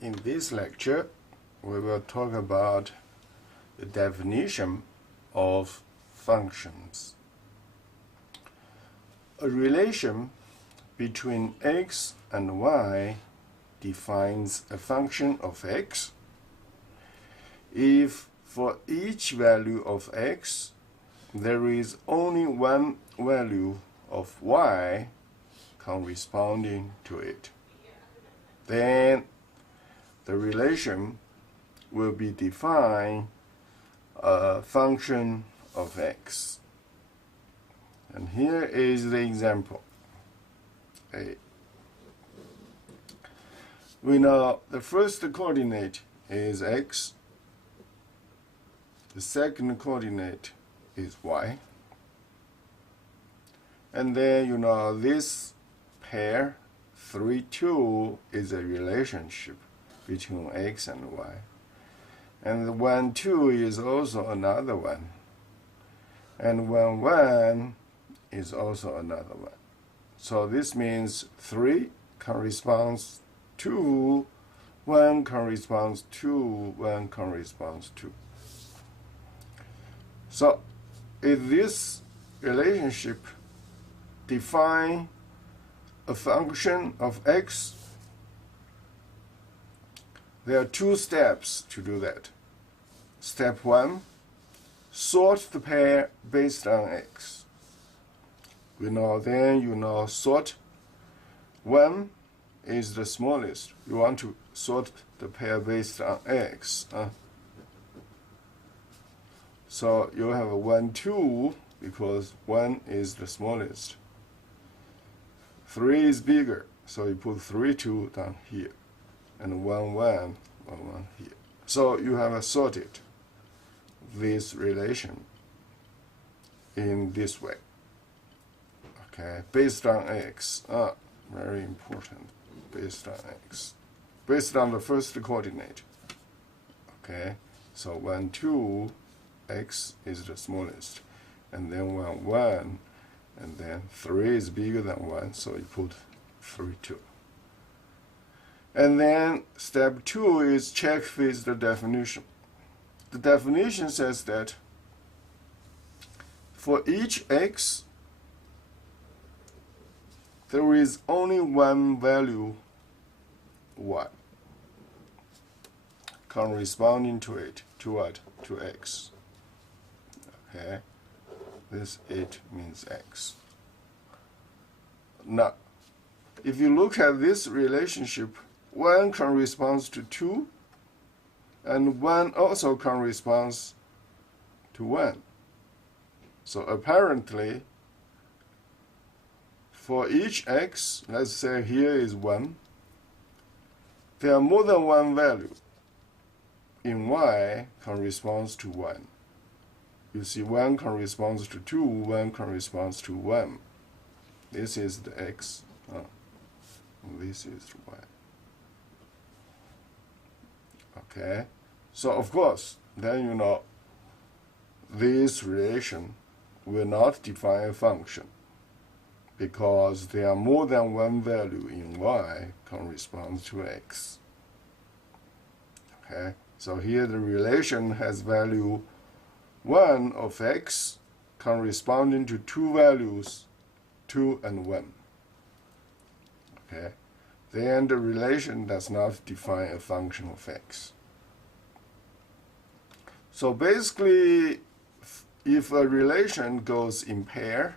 In this lecture, we will talk about the definition of functions. A relation between x and y defines a function of x if for each value of x there is only one value of y corresponding to it. Then the relation will be defined a function of x. And here is the example. A. We know the first coordinate is x, the second coordinate is y, and then this pair 3, 2 is a relationship between x and y, and 1, 2 is also another one, and 1, 1 is also another one. So this means 3 corresponds to 1 corresponds to 1 corresponds to. So if this relationship defines a function of x, there are 2 steps to do that. Step 1, sort the pair based on x. Then sort 1 is the smallest. You want to sort the pair based on x. So you have a 1, 2 because 1 is the smallest. 3 is bigger, so you put 3, 2 down here, and 1, 1, 1, 1 here. So you have sorted this relation in this way. Okay, based on x. Very important. Based on x. Based on the first coordinate. Okay, so 1, 2, x is the smallest, and then 1, 1, and then 3 is bigger than 1, so you put 3, 2. And then step 2 is check with the definition. The definition says that for each x, there is only one value y corresponding to it. To what? To x. Okay, this it means x. Now, if you look at this relationship, 1 corresponds to 2, and 1 also corresponds to 1. So apparently, for each x, let's say here is 1, there are more than one value in y corresponds to 1. You see 1 corresponds to 2, 1 corresponds to 1. This is the x, this is y. Okay, so of course, then this relation will not define a function because there are more than one value in y corresponds to x. Okay, so here the relation has value 1 of x corresponding to 2 values, 2 and 1. Okay, then the relation does not define a function of x. So basically, if a relation goes in pair,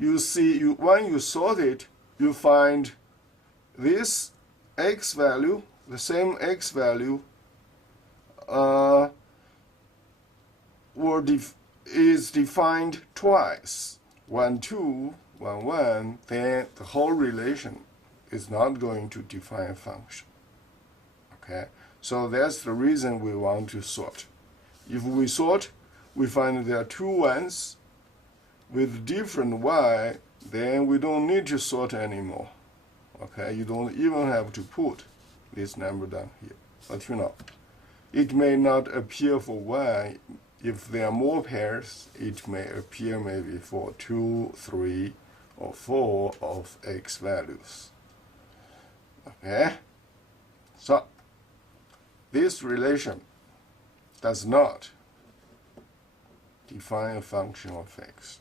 you see, when you sort it, you find this x value, the same x value, is defined twice. 1, 2, 1, 1, then the whole relation is not going to define a function. Okay, so that's the reason we want to sort. If we sort, we find there are 2 ones with different y, then we don't need to sort anymore. Okay, you don't even have to put this number down here. But it may not appear for y. If there are more pairs, it may appear maybe for 2, 3, or 4 of x values. Okay? So this relation does not define a function of x.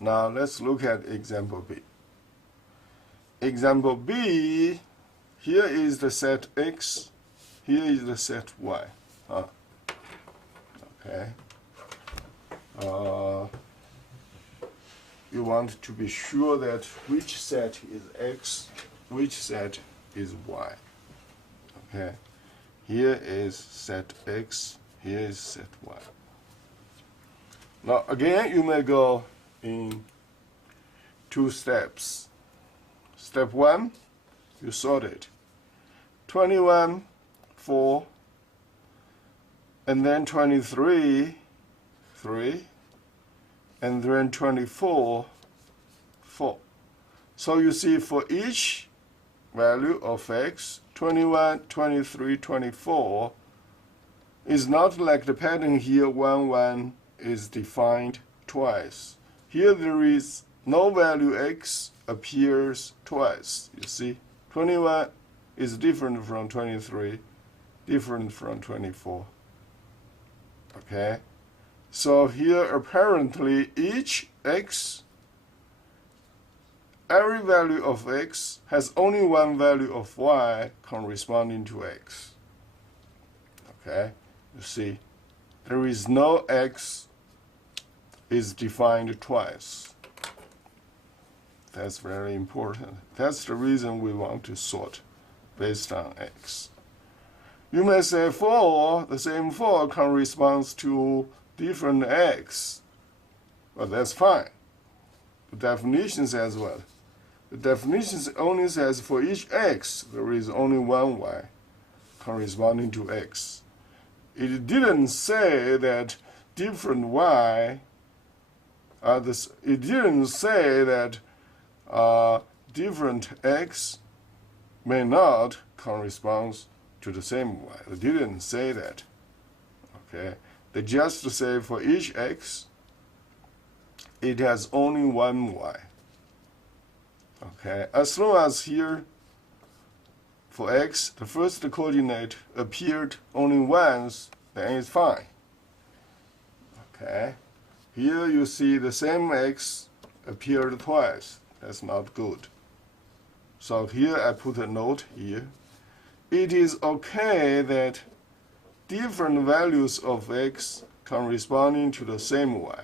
Now let's look at example B. Example B, here is the set x, here is the set y. Okay. You want to be sure that which set is x, which set is y. Okay. Here is set x, here is set y. Now again, you may go in 2 steps. Step 1, you sort it. 21, 4, and then 23, 3, and then 24, 4. So you see for each value of x, 21, 23, 24, is not like the pattern here, 1, 1 is defined twice. Here there is no value x appears twice. You see, 21 is different from 23, different from 24. Okay? So here apparently each x, every value of x has only one value of y corresponding to x. Okay? You see, there is no x is defined twice. That's very important. That's the reason we want to sort based on x. You may say 4, the same 4 corresponds to different x. Well, that's fine. The definition says what? The definition only says for each x, there is only one y corresponding to x. It didn't say that different y are this. It didn't say that different x may not correspond to the same y. They didn't say that. Okay, they just say for each x, it has only one y. Okay, as long as here for x, the first coordinate appeared only once, then it's fine. Okay, here you see the same x appeared twice. That's not good. So here I put a note here. It is okay that different values of x corresponding to the same y.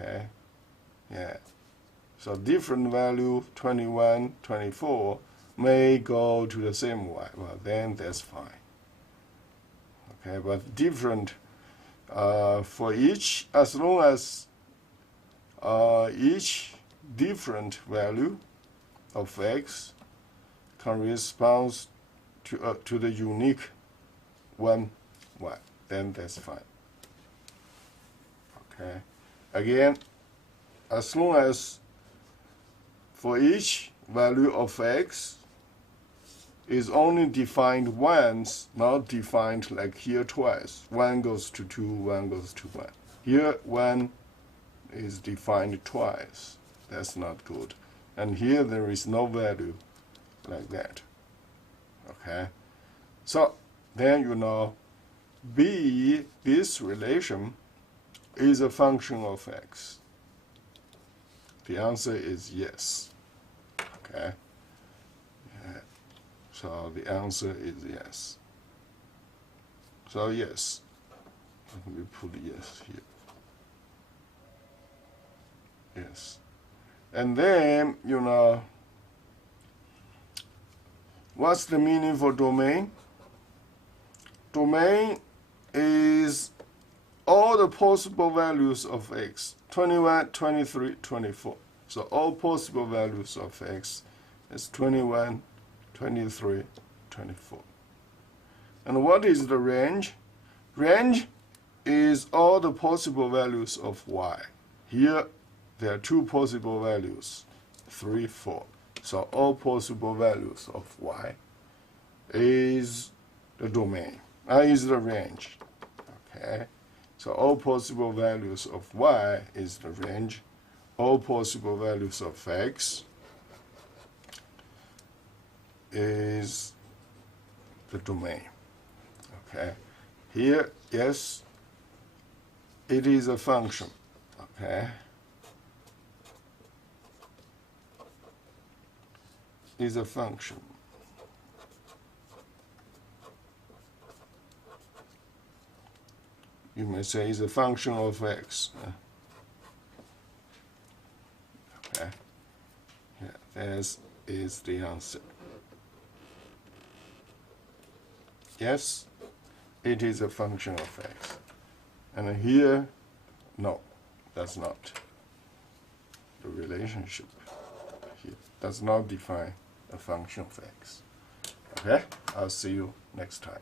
Okay, yeah. So different value 21, 24 may go to the same y. Well, then that's fine. Okay, but different for each, as long as each different value of x corresponds to the unique one y, then that's fine. Okay, again, as long as for each value of x is only defined once, not defined like here twice. 1 goes to 2, 1 goes to 1. Here 1 is defined twice. That's not good. And here there is no value like that. Okay? So then you know B, this relation, is a function of x. The answer is yes. Okay? Yeah. So the answer is yes. So yes. Let me put yes here. Yes. And then, you know, what's the meaning for domain? Domain is all the possible values of x. 21, 23, 24. So all possible values of x is 21, 23, 24. And what is the range? Range is all the possible values of y. Here there are 2 possible values, 3, 4. So all possible values of y is the domain, is the range. Okay? So all possible values of y is the range. All possible values of x is the domain. Okay, here, yes, it is a function. Okay, is a function. You may say it's a function of x. Okay, yeah, that is the answer. Yes, it is a function of x. And here, no, that's not the relationship. Here does not define a function of x. Okay, I'll see you next time.